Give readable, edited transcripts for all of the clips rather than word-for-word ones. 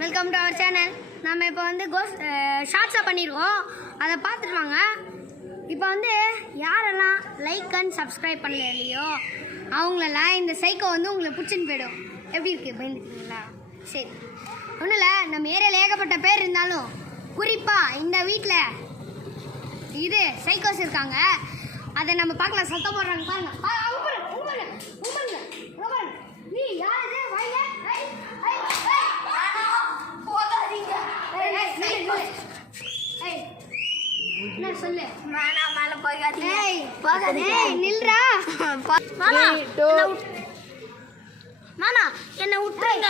Welcome to our channel. நம்ம இப்போ வந்து ஷார்ட்ஸாக பண்ணியிருக்கோம், அதை பார்த்துட்டு வாங்க. இப்போ வந்து யாரெல்லாம் லைக் அண்ட் சப்ஸ்கிரைப் பண்ணல இல்லையோ அவங்களெல்லாம் இந்த சைக்கோ வந்து உங்களை பிடிச்சின்னு போயிடும். எப்படி இருக்குது, பயந்துக்குங்களா? சரி, ஒன்றும் இல்லை, நம்ம ஏரியாவில் ஏகப்பட்ட பேர் இருந்தாலும் குறிப்பாக இந்த வீட்டில் இது சைக்கோஸ் இருக்காங்க. அதை நம்ம பார்க்கலாம். சத்தம் போடுறாங்க பாருங்க. சொல்லு மேல போகாதீங்க. நில்றா என்ன விட்டுருங்க.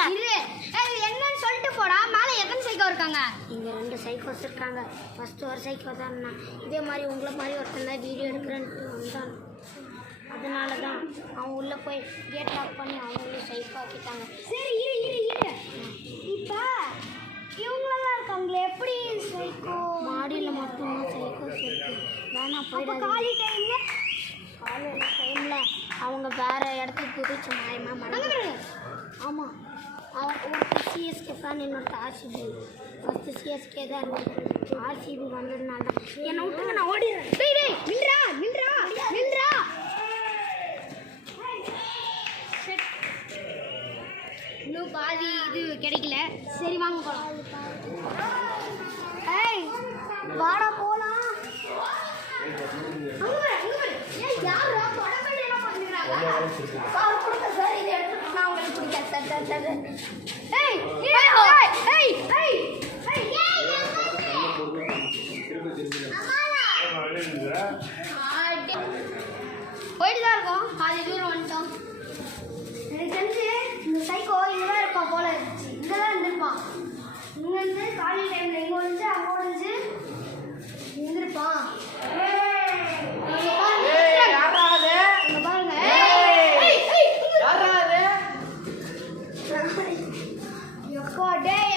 என்னன்னு சொல்லிட்டு போடா. மேலே எத்தனை சைக்கோ இருக்காங்க? இங்கே 2 சைக்கோஸ் இருக்காங்க. ஃபஸ்ட்டு ஒரு சைக்கோ தான், இதே மாதிரி உங்களை மாதிரி ஒருத்தன் தான் வீடியோ எடுக்கிறேன்ட்டு வந்தான். அதனால தான் அவங்க உள்ளே போய் கேட் லாக் பண்ணி அவங்களே சைக்கோ ஆக்கிட்டாங்க. சரி இரு இப்போ இவங்களெல்லாம் இருக்காங்களே, எப்படி சைக்கோ? மாடியில் மட்டும்தான் சைக்கோஸ் இருக்குது. வேணாம் போயிடாது. காலையில் டைமில் அவங்க வேறு இடத்துக்கு குதிச்சு மாயமாக மறந்து. ஆமாம், அவன் ஒரு சிஎஸ்கே ஃபேன், என்னோட ஆர்சிபி. ஃபஸ்ட்டு சிஎஸ்கே தான் இருந்தது. ஆர்சிபி வந்ததுனால தான் என்னை விட்டுங்க, நான் ஓடிடுறேன். நில்றா. இன்னும் பாதி இது கிடைக்கல. சரி வாங்க போகலாம். வாடா போலாம். போயிட்டு தான் இருக்கோம், பாதி தூரம் வந்துட்டோம். எனக்கு தெரிஞ்சு இந்த சைக்கோ இங்கதான் இருப்பான் போல இருந்துச்சு. இங்கதான் இருந்திருப்பான். இங்க இருந்து காலையில் டைம்ல இங்க வந்து அங்க ஓடிச்சு இருந்திருப்பான்.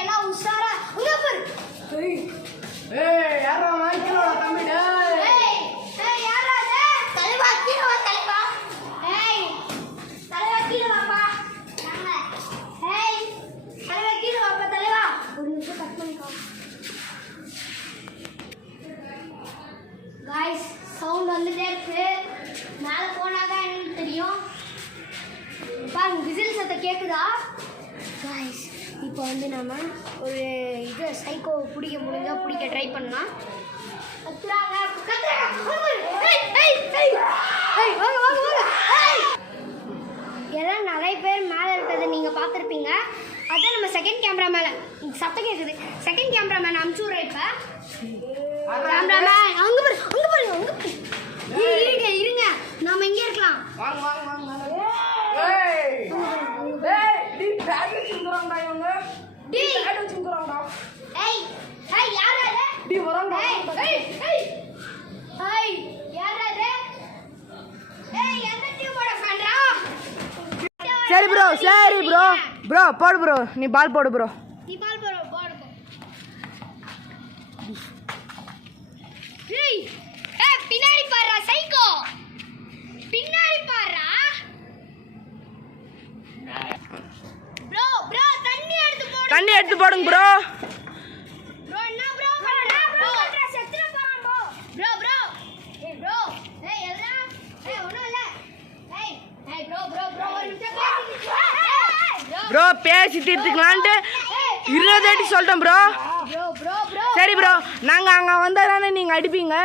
எல்லாம் உஷாரா சவுண்ட் வந்துட்டே இருக்கு. மேலே போனாதான் என்னன்னு தெரியும். பாருங்க, விசில் சத்தம் கேட்குதா? காய்ஸ், இப்போ வந்து நம்ம ஒரு இது சைக்கோ பிடிக்க முடிஞ்சா பிடிக்க ட்ரை பண்ணலாம். எல்லாம் நிறைய பேர் மேலே இருக்கிறத நீங்கள் பார்த்துருப்பீங்க. அதான் நம்ம செகண்ட் கேமரா மேலே சத்தம் கேட்குது. செகண்ட் கேமரா மேன் அமுச்சு விட்றேன். இப்போ கேமராமேன் அங்க பாருங்க. இருங்க, நாம இங்கே இருக்கலாம். சரி ப்ரோ போடு ப்ரோ, நீ பால் போடு ப்ரோ. பின்னாடி பாருடா சைக்கோ, பின்னாடி பாருடா. ப்ரோ தண்ணி எடுத்து போடுங்க ப்ரோ. என்ன ப்ரோ செத்துற போறான் ப்ரோ. எல்லாம் ஒண்ணும் இல்ல. ப்ரோ பேசி தீர்த்துக்கலான்ட்டு 20 வாட்டி சொல்லிட்டோம் ப்ரோ. சரி ப்ரோ, நாங்கள் அங்கே வந்தால் தானே நீங்கள் அடிப்பீங்க.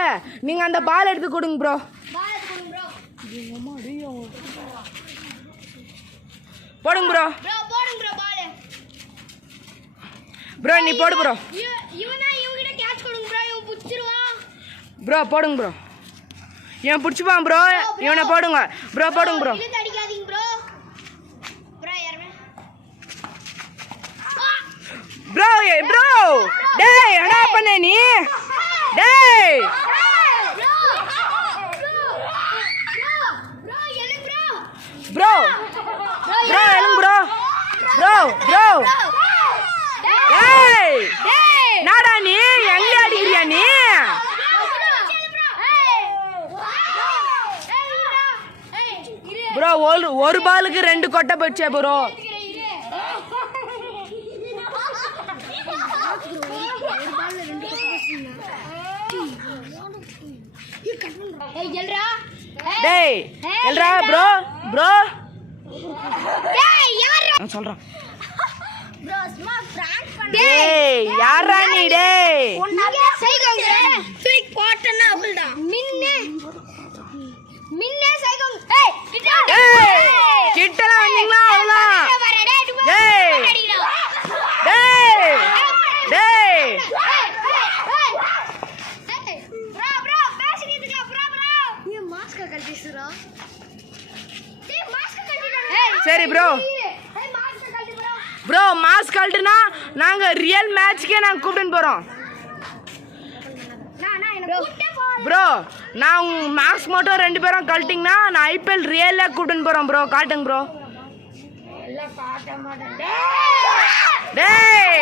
நீங்கள் அந்த பால் எடுத்து கொடுங்க ப்ரோ. போடுங்க ப்ரோ. ப்ரோ நீ போடு ப்ரோ. ப்ரோ போடுங்க ப்ரோ. இவன் பிடிச்சிப்பான் ப்ரோ. இவனை போடுங்க ப்ரோ. போடுங்க ப்ரோ. ப்ரோ டேய், என்ன பண்ண நீ? டேய் ப்ரோ எழுங்க ப்ரோ. டேய் நாடா நீ எங்க அடிக்கிறியா நீ? ப்ரோ ஒரு பாலுக்கு 2 கொட்டை போச்சே ப்ரோ. பால்ல 2 கட்டு பேசுறீங்க. ஏய் எல்ரா. டேய் எல்ரா ப்ரோ டேய் யாரா? நான் சொல்றேன். ப்ரோ சும்மா பிராங்க் பண்ண. டேய் யாரா நீ டேய்? உன்னால சைகோங்க. தூக்கி போட்டனா அவள்தான். மின்னே சைகோங்க. ஏய் கிட்டா. ஏய் கிட்டலாம் வந்தீங்களா அவ்வளவுதான். டேய் டேய் டேய் ப்ரோ பேசிட்டு இருக்க ப்ரோ. நீ மாஸ்க் கழட்டிடுறா. டேய் மாஸ்க் கழட்டிடா. சரி ப்ரோ ஏய் மாஸ்க் கழட்டி ப்ரோ. ப்ரோ மாஸ்க் கழட்டுனா நாங்க ரியல் மேட்ச்க்கே நாங்க கூப்பிட்டு போறோம் நான் என்ன கூட்டே போ. ப்ரோ. நான் உங்க மாஸ்க் மட்டும் 2 பேரும் கழட்டிங்கன்னா நான் ஐபிஎல் ரியல்ல கூப்பிட்டு போறோம் ப்ரோ. காட்டுங்க ப்ரோ. எல்லாம் காட்ட மாட்டேன். டேய்